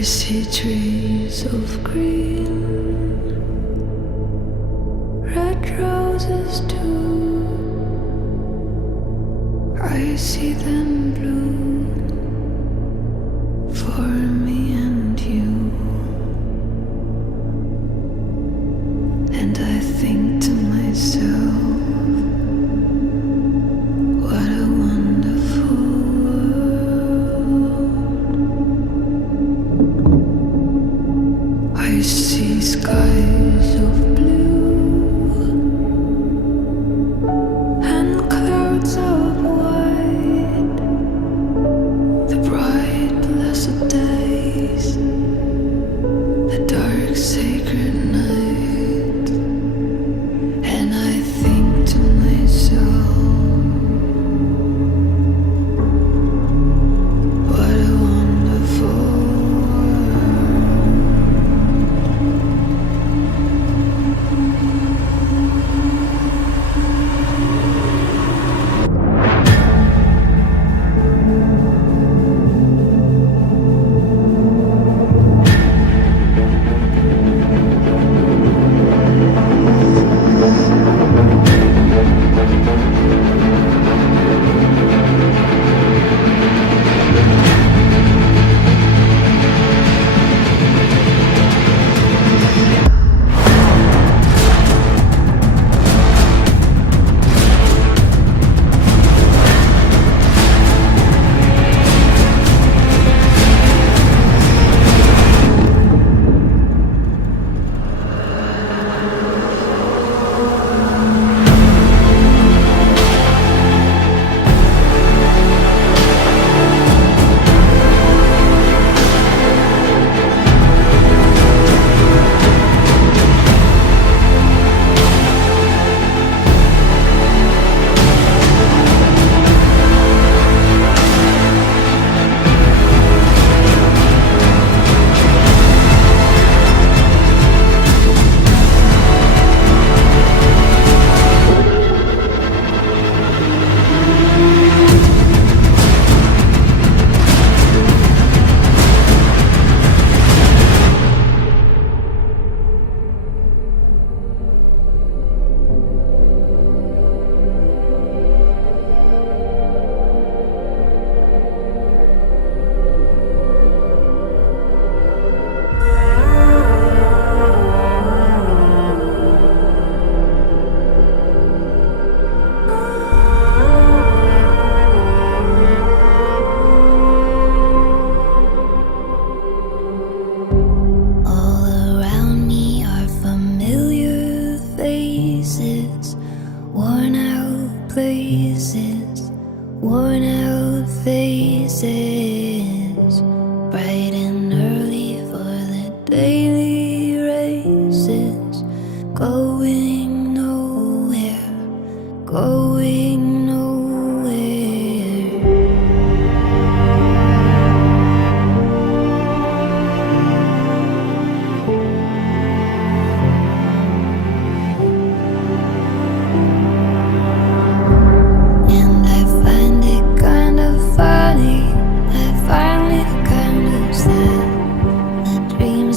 I see trees of green, red roses too. I see them bloom for me and you. And I think to myself, what a wonderful world. I see skies of blue and clouds of white, the bright blessed days, the dark sacred night. And I think to myself, what a wonderful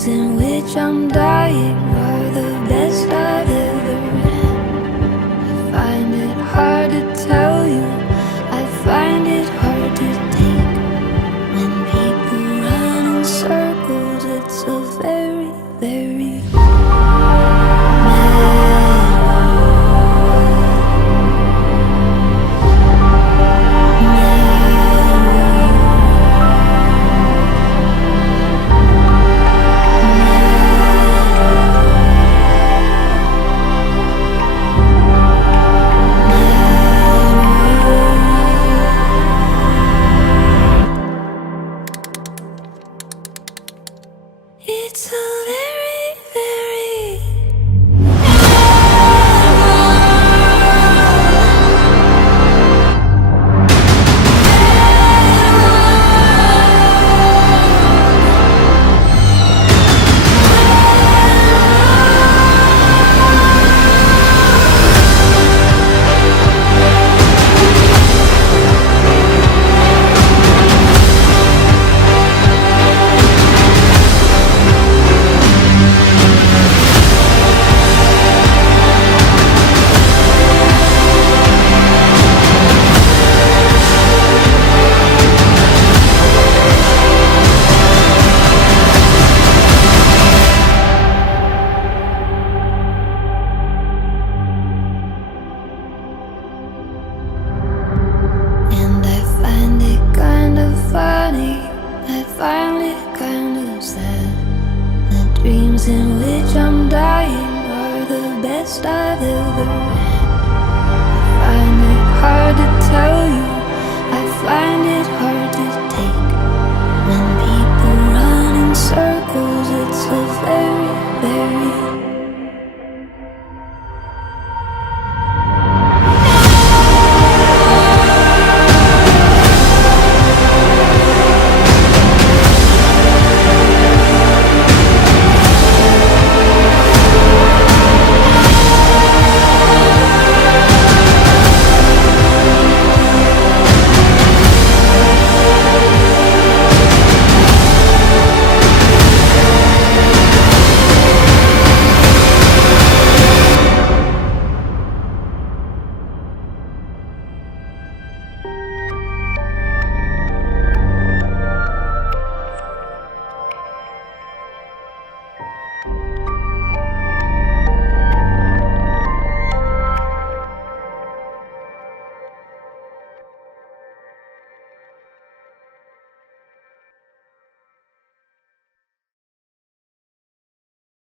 in which I'm dying are the best I've ever dying are the best I've ever read. I find it hard to tell you, I find it hard to take. When people run in circles, it's a very